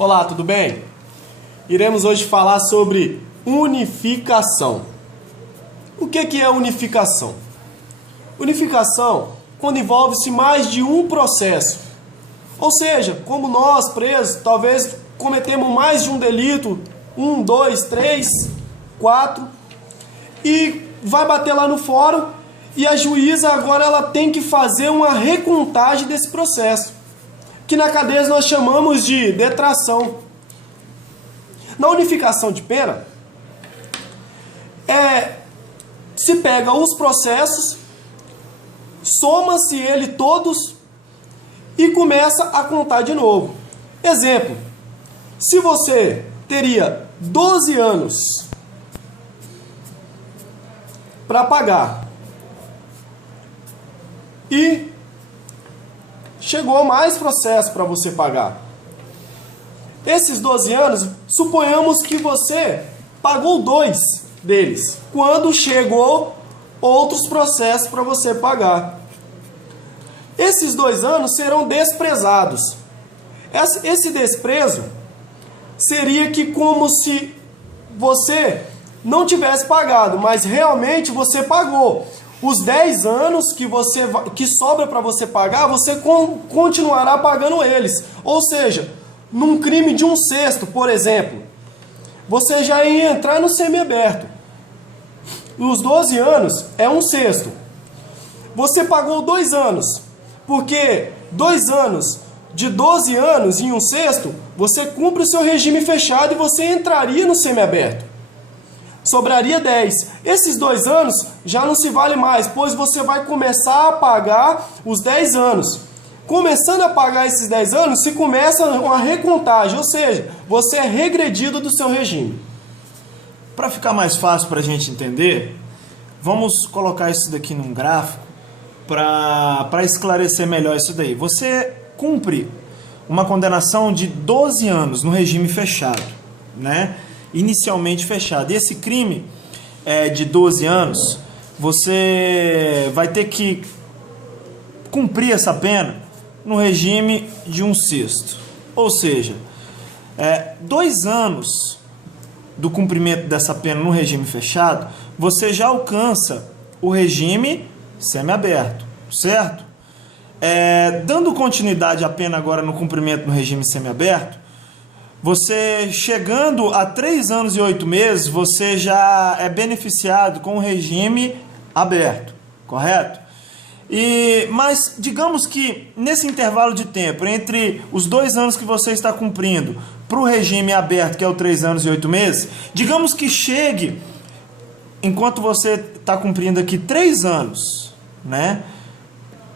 Olá, tudo bem? Iremos hoje falar sobre unificação. O que é unificação? Unificação quando envolve-se mais de um processo. Ou seja, como nós presos, talvez cometemos mais de um delito, 1, 2, 3, 4, e vai bater lá no fórum e a juíza agora ela tem que fazer uma recontagem desse processo, que na cadeia nós chamamos de detração. Na unificação de pena, se pega os processos, soma-se ele todos e começa a contar de novo. Exemplo, se você teria 12 anos para pagar e chegou mais processo para você pagar. Esses 12 anos, suponhamos que você pagou 2 deles, quando chegou outros processos para você pagar. Esses 2 anos serão desprezados. Esse desprezo seria que como se você não tivesse pagado, mas realmente você pagou. Os 10 anos que sobra para você pagar, você continuará pagando eles. Ou seja, num crime de 1/6, por exemplo, você já ia entrar no semiaberto. Os 12 anos é 1/6. Você pagou 2 anos, porque 2 anos de 12 anos em 1/6, você cumpre o seu regime fechado e você entraria no semiaberto. Sobraria 10. Esses 2 anos já não se vale mais, pois você vai começar a pagar os 10 anos. Começando a pagar esses 10 anos, se começa uma recontagem, ou seja, você é regredido do seu regime. Para ficar mais fácil para a gente entender, vamos colocar isso daqui num gráfico para esclarecer melhor isso daí. Você cumpre uma condenação de 12 anos no regime fechado, né? Inicialmente fechado. E esse crime de 12 anos, você vai ter que cumprir essa pena no regime de 1/6. Ou seja, 2 anos do cumprimento dessa pena no regime fechado, você já alcança o regime semiaberto, certo? Dando continuidade à pena agora no cumprimento no regime semiaberto, você chegando a 3 anos e 8 meses, você já é beneficiado com o regime aberto, correto? Mas digamos que nesse intervalo de tempo, entre os 2 anos que você está cumprindo para o regime aberto, que é o 3 anos e 8 meses, digamos que chegue, enquanto você está cumprindo aqui 3 anos, né?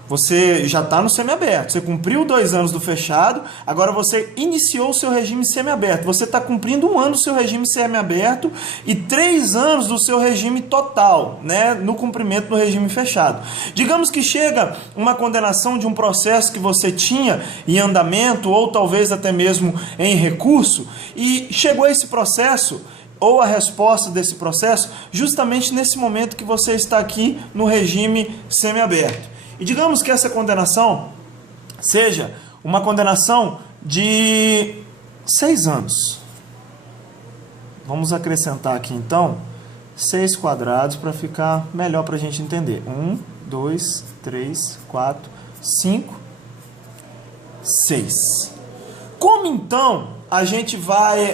Você já está no semiaberto, você cumpriu 2 anos do fechado, agora você iniciou o seu regime semiaberto. Você está cumprindo 1 ano do seu regime semiaberto e 3 anos do seu regime total, né, no cumprimento do regime fechado. Digamos que chega uma condenação de um processo que você tinha em andamento ou talvez até mesmo em recurso, e chegou esse processo ou a resposta desse processo justamente nesse momento que você está aqui no regime semiaberto. E digamos que essa condenação seja uma condenação de 6 anos. Vamos acrescentar aqui então 6 quadrados para ficar melhor para a gente entender. 1, 2, 3, 4, 5, 6. Como então a gente vai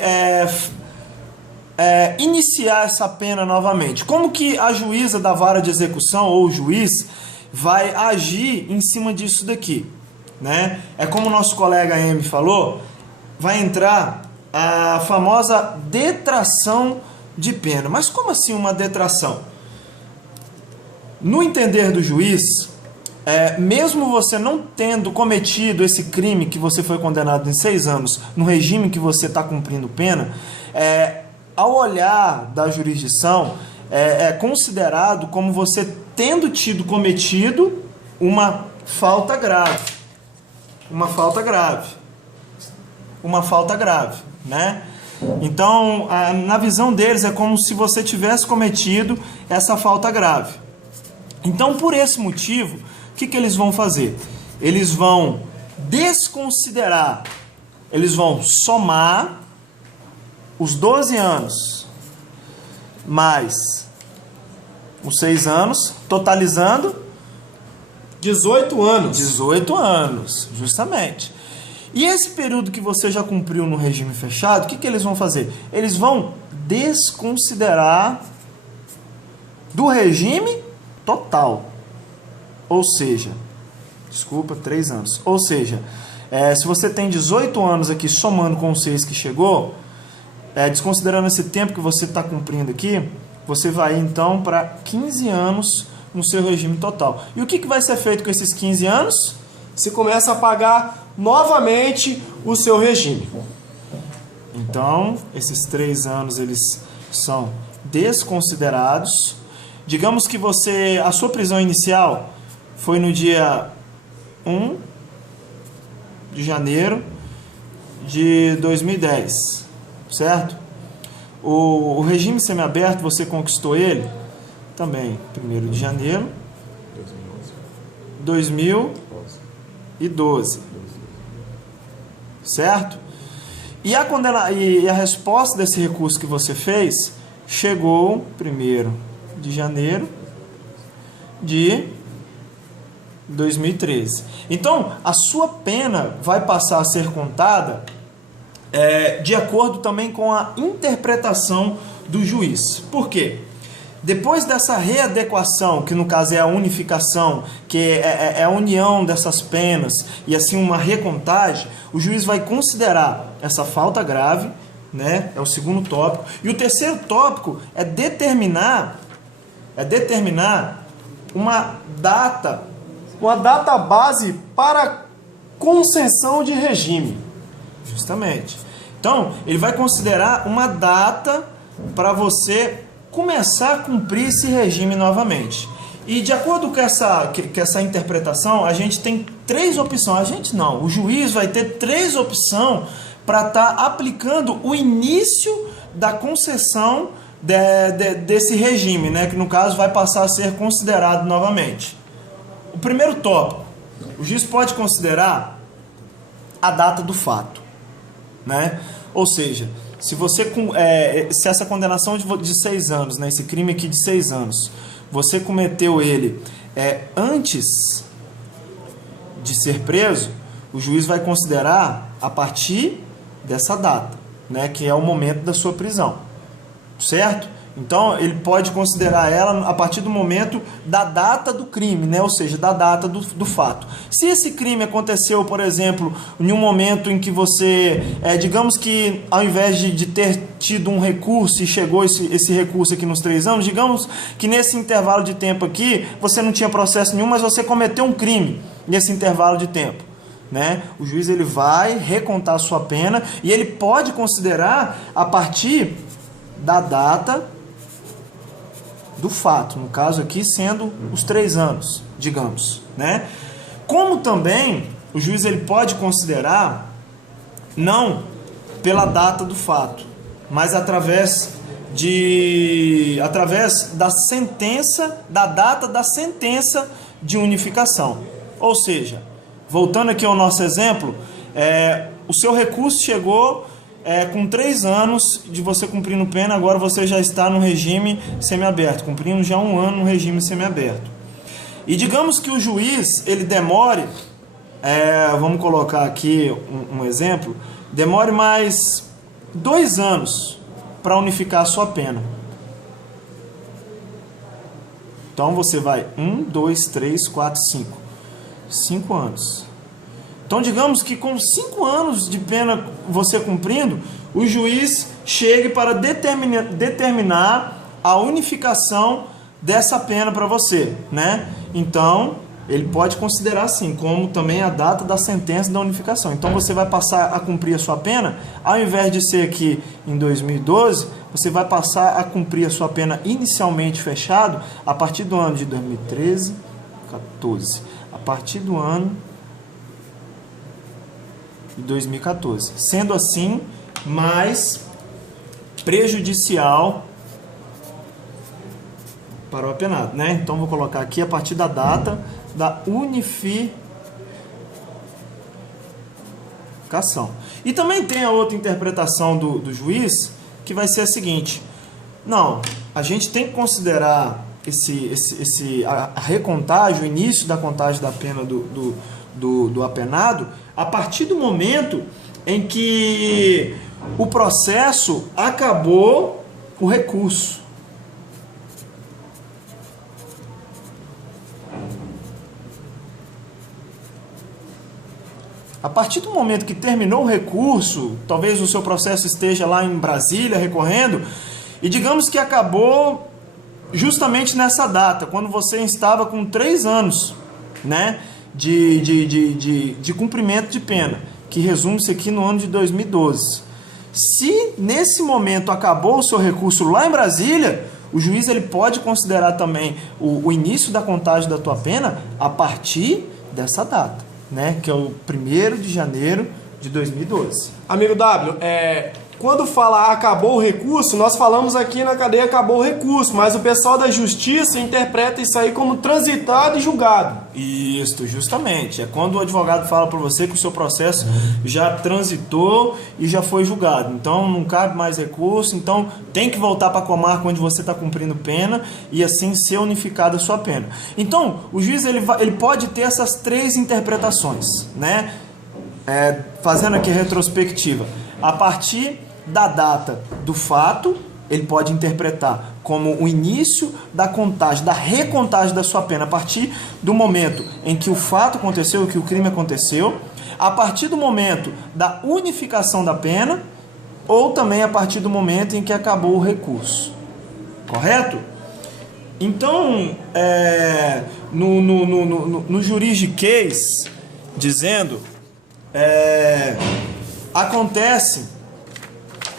iniciar essa pena novamente? Como que a juíza da vara de execução ou o juiz vai agir em cima disso daqui, né? É como o nosso colega M falou, vai entrar a famosa detração de pena. Mas como assim uma detração? No entender do juiz, mesmo você não tendo cometido esse crime que você foi condenado em 6 anos, no regime que você está cumprindo pena, ao olhar da jurisdição, é considerado como você tendo cometido uma falta grave. Uma falta grave, né? Então, na visão deles, é como se você tivesse cometido essa falta grave. Então, por esse motivo, o que eles vão fazer? Eles vão desconsiderar eles vão somar os 12 anos mais os 6 anos, totalizando 18 anos. 18 anos, justamente. E esse período que você já cumpriu no regime fechado, o que eles vão fazer? Eles vão desconsiderar do regime total. Ou seja, 3 anos. Ou seja, se você tem 18 anos aqui, somando com os 6 que chegou, desconsiderando esse tempo que você está cumprindo aqui, você vai então para 15 anos no seu regime total. E o que vai ser feito com esses 15 anos? Você começa a pagar novamente o seu regime. Então, esses 3 anos eles são desconsiderados. Digamos que a sua prisão inicial foi no dia 1 de janeiro de 2010, certo? O regime semiaberto, você conquistou ele também 1º de janeiro de 2012, certo? E a resposta desse recurso que você fez chegou 1º de janeiro de 2013. Então, a sua pena vai passar a ser contada de acordo também com a interpretação do juiz. Por quê? Depois dessa readequação, que no caso é a unificação, que é a união dessas penas e assim uma recontagem, o juiz vai considerar essa falta grave, né? É o segundo tópico. E o terceiro tópico é determinar uma data base para concessão de regime. Justamente. Então, ele vai considerar uma data para você começar a cumprir esse regime novamente. E de acordo com essa interpretação, a gente tem 3 opções. O juiz vai ter 3 opções para estar aplicando o início da concessão desse regime, né? Que no caso vai passar a ser considerado novamente. O primeiro tópico, o juiz pode considerar a data do fato, né? Ou seja, se essa condenação de 6 anos, né, esse crime aqui de 6 anos, você cometeu ele antes de ser preso, o juiz vai considerar a partir dessa data, né, que é o momento da sua prisão, certo? Então, ele pode considerar ela a partir do momento da data do crime, né? Ou seja, da data do fato. Se esse crime aconteceu, por exemplo, em um momento em que você, digamos que ao invés de ter tido um recurso e chegou esse recurso aqui nos 3 anos, digamos que nesse intervalo de tempo aqui, você não tinha processo nenhum, mas você cometeu um crime nesse intervalo de tempo, né? O juiz ele vai recontar a sua pena e ele pode considerar a partir da data do fato, no caso aqui sendo os 3 anos, digamos, né? Como também o juiz ele pode considerar não pela data do fato, mas através da sentença, da data da sentença de unificação. Ou seja, voltando aqui ao nosso exemplo, o seu recurso chegou com 3 anos de você cumprindo pena, agora você já está no regime semiaberto, cumprindo já 1 ano no regime semiaberto. E digamos que o juiz, ele demore, vamos colocar aqui um exemplo, demore mais 2 anos para unificar a sua pena. Então você vai 1, 2, 3, 4, 5. 5 anos. Então, digamos que com 5 anos de pena você cumprindo, o juiz chegue para determinar a unificação dessa pena para você, né? Então, ele pode considerar assim, como também a data da sentença da unificação. Então, você vai passar a cumprir a sua pena, ao invés de ser aqui em 2012, você vai passar a cumprir a sua pena inicialmente fechado a partir do ano de 2013, 14. A partir do ano de 2014, sendo assim mais prejudicial para o apenado, né? Então vou colocar aqui a partir da data da notificação. E também tem a outra interpretação do juiz, que vai ser a seguinte: não, a gente tem que considerar a recontagem, o início da contagem da pena do apenado, a partir do momento em que o processo acabou o recurso. A partir do momento que terminou o recurso, talvez o seu processo esteja lá em Brasília recorrendo, e digamos que acabou justamente nessa data, quando você estava com 3 anos, né, de cumprimento de pena, que resume-se aqui no ano de 2012. Se nesse momento acabou o seu recurso lá em Brasília, o juiz ele pode considerar também o início da contagem da tua pena a partir dessa data, né, que é o 1º de janeiro de 2012. Amigo W, quando fala acabou o recurso, nós falamos aqui na cadeia acabou o recurso, mas o pessoal da justiça interpreta isso aí como transitado e julgado. Isso, justamente. É quando o advogado fala para você que o seu processo já transitou e já foi julgado. Então não cabe mais recurso, então tem que voltar para a comarca onde você está cumprindo pena e assim ser unificada a sua pena. Então o juiz ele pode ter essas 3 interpretações, né? Fazendo aqui a retrospectiva. A partir da data do fato, ele pode interpretar como o início da contagem, da recontagem da sua pena, a partir do momento em que o fato aconteceu, que o crime aconteceu, a partir do momento da unificação da pena, ou também a partir do momento em que acabou o recurso. Correto? Então, no juridiquês, dizendo, acontece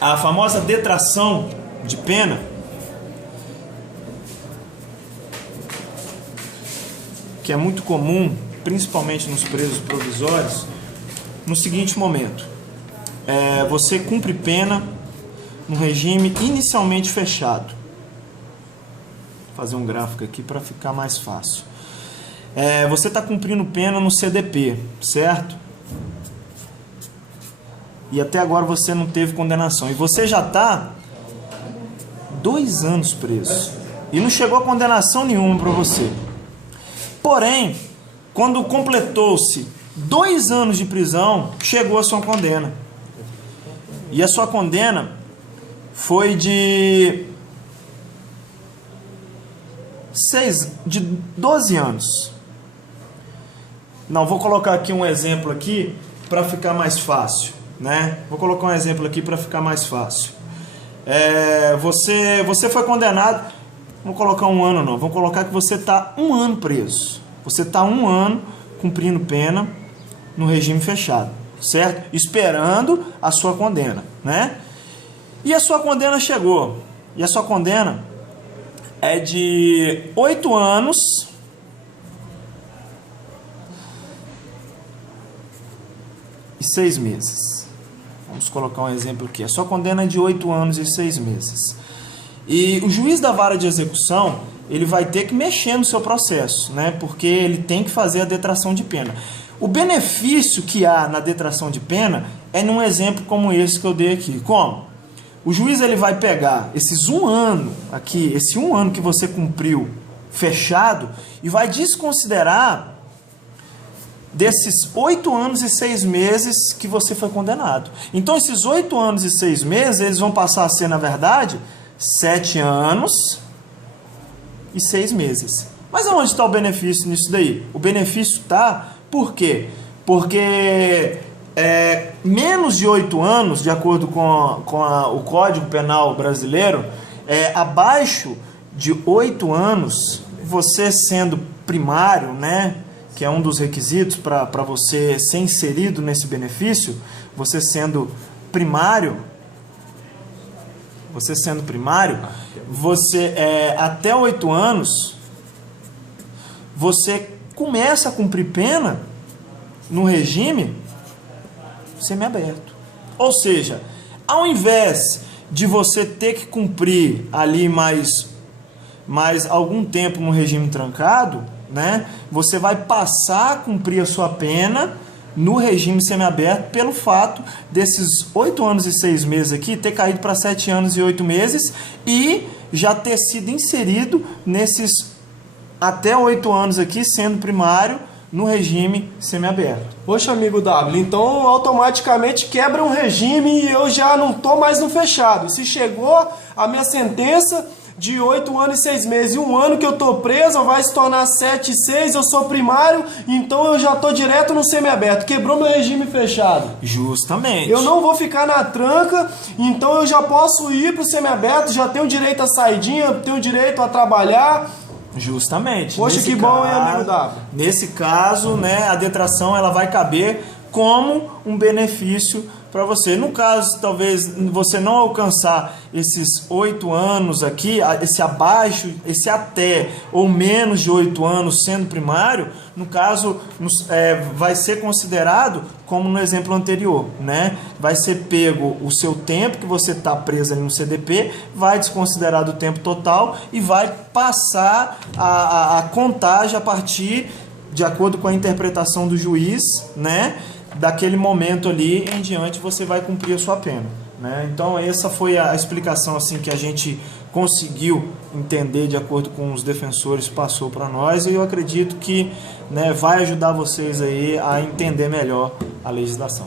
a famosa detração de pena, que é muito comum, principalmente nos presos provisórios, no seguinte momento: você cumpre pena no regime inicialmente fechado. Vou fazer um gráfico aqui para ficar mais fácil. Você está cumprindo pena no CDP, certo? E até agora você não teve condenação. E você já está 2 anos preso. E não chegou a condenação nenhuma para você. Porém, quando completou-se 2 anos de prisão, chegou a sua condena. E a sua condena foi de 12 anos. Não, vou colocar aqui um exemplo aqui para ficar mais fácil, né? Vou colocar um exemplo aqui para ficar mais fácil. Você foi condenado, não vou colocar 1 ano não, vou colocar que você está 1 ano preso. Você está 1 ano cumprindo pena no regime fechado, certo? Esperando a sua condena, né? E a sua condena chegou. E a sua condena é de 8 anos e 6 meses. Vamos colocar um exemplo aqui. A sua condena é de 8 anos e 6 meses. E o juiz da vara de execução, ele vai ter que mexer no seu processo, né? Porque ele tem que fazer a detração de pena. O benefício que há na detração de pena é num exemplo como esse que eu dei aqui. Como? O juiz ele vai pegar esses 1 ano aqui, esse 1 ano que você cumpriu fechado, e vai desconsiderar desses 8 anos e 6 meses que você foi condenado. Então esses 8 anos e 6 meses, eles vão passar a ser, na verdade, 7 anos e 6 meses. Mas aonde está o benefício nisso daí? O benefício está, por quê? Porque menos de 8 anos, de acordo com o Código Penal brasileiro, abaixo de 8 anos, você sendo primário, né, que é um dos requisitos para você ser inserido nesse benefício, você sendo primário, você até 8 anos, você começa a cumprir pena no regime semiaberto. Ou seja, ao invés de você ter que cumprir ali mais algum tempo no regime trancado, né, você vai passar a cumprir a sua pena no regime semiaberto pelo fato desses 8 anos e 6 meses aqui ter caído para 7 anos e 8 meses e já ter sido inserido nesses até 8 anos aqui sendo primário no regime semiaberto. Poxa, amigo W, então automaticamente quebra um regime e eu já não tô mais no fechado. Se chegou a minha sentença de 8 anos e 6 meses e 1 ano que eu tô preso, vai se tornar 7 e 6, eu sou primário, então eu já tô direto no semiaberto. Quebrou meu regime fechado. Justamente. Eu não vou ficar na tranca, então eu já posso ir pro semiaberto, já tenho direito a saidinha, tenho direito a trabalhar. Justamente. Poxa, nesse que bom, hein, amigo W? Nesse caso, né, a detração ela vai caber como um benefício para você. No caso, talvez você não alcançar esses 8 anos aqui, esse abaixo, esse até ou menos de 8 anos sendo primário, no caso, vai ser considerado como no exemplo anterior, né? Vai ser pego o seu tempo que você está preso ali no CDP, vai desconsiderar do tempo total e vai passar a contagem a partir, de acordo com a interpretação do juiz, né? Daquele momento ali em diante você vai cumprir a sua pena, né? Então essa foi a explicação assim que a gente conseguiu entender de acordo com os defensores, passou para nós, e eu acredito que, né, vai ajudar vocês aí a entender melhor a legislação.